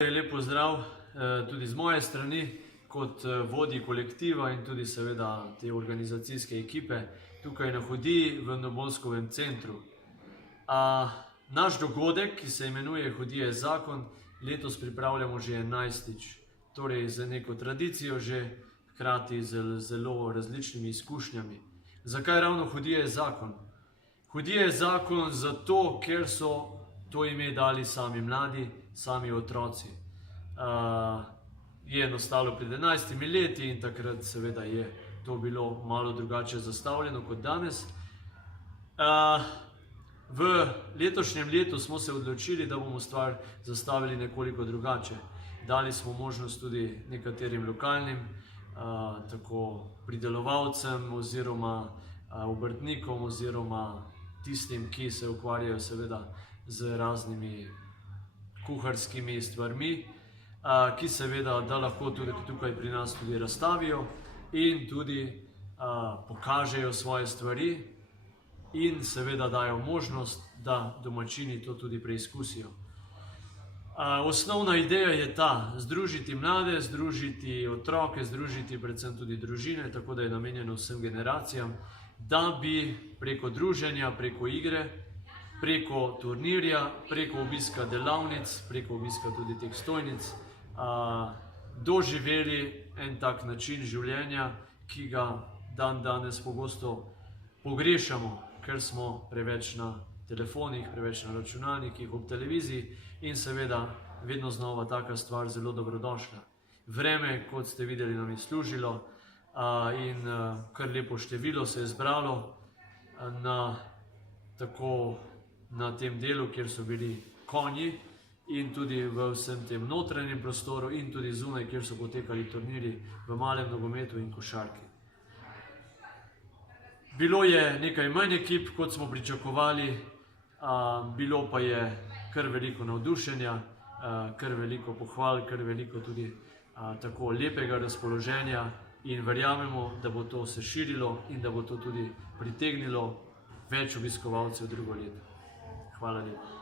Lep pozdrav tudi z moje strani, kot vodji kolektiva in tudi seveda te organizacijske ekipe tukaj na Hodiji v Nobolskovem centru. Naš dogodek, ki se imenuje Hodija je zakon, letos pripravljamo že 11. Torej z neko tradicijo že, hkrati z zelo različnimi izkušnjami. Zakaj ravno Hodija je zakon? Hodija je zakon zato, ker so to ime dali sami mladi, sami otroci. Je nastalo pred 11 leti in takrat seveda je to bilo malo drugače zastavljeno kot danes. V letošnjem letu smo se odločili, da bomo stvar zastavili nekoliko drugače. Dali smo možnost tudi nekaterim lokalnim, tako pridelovalcem oziroma obrtnikom oziroma tistim, ki se ukvarjajo seveda z raznimi kuharskimi stvarmi, ki seveda, da lahko tudi tukaj pri nas tudi razstavijo in tudi pokažejo svoje stvari in seveda dajo možnost, da domačini to tudi preizkusijo. Osnovna ideja je ta, združiti mlade, združiti otroke, združiti predvsem tudi družine, tako da je namenjeno vsem generacijam, da bi preko druženja, preko igre, preko turnirja, preko obiska delavnic, preko obiska tudi teh stojnic, doživeli en tak način življenja, ki ga danes pogosto pogrešamo, ker smo preveč na telefonih, preveč na računalnikih, ob televiziji in seveda vedno znova taka stvar zelo dobrodošla. Vreme, kot ste videli, nam je služilo in kar lepo število se je zbralo na tem delu, kjer so bili konji in tudi v vsem tem notranjem prostoru in tudi zunaj, kjer so potekali turnirji v malem nogometu in košarki. Bilo je nekaj manj ekip, kot smo pričakovali, bilo pa je kar veliko navdušenja, kar veliko pohval, kar veliko tudi tako lepega razpoloženja in verjamemo, da bo to se širilo in da bo to tudi pritegnilo več obiskovalcev drugo leto. Hvala lepa.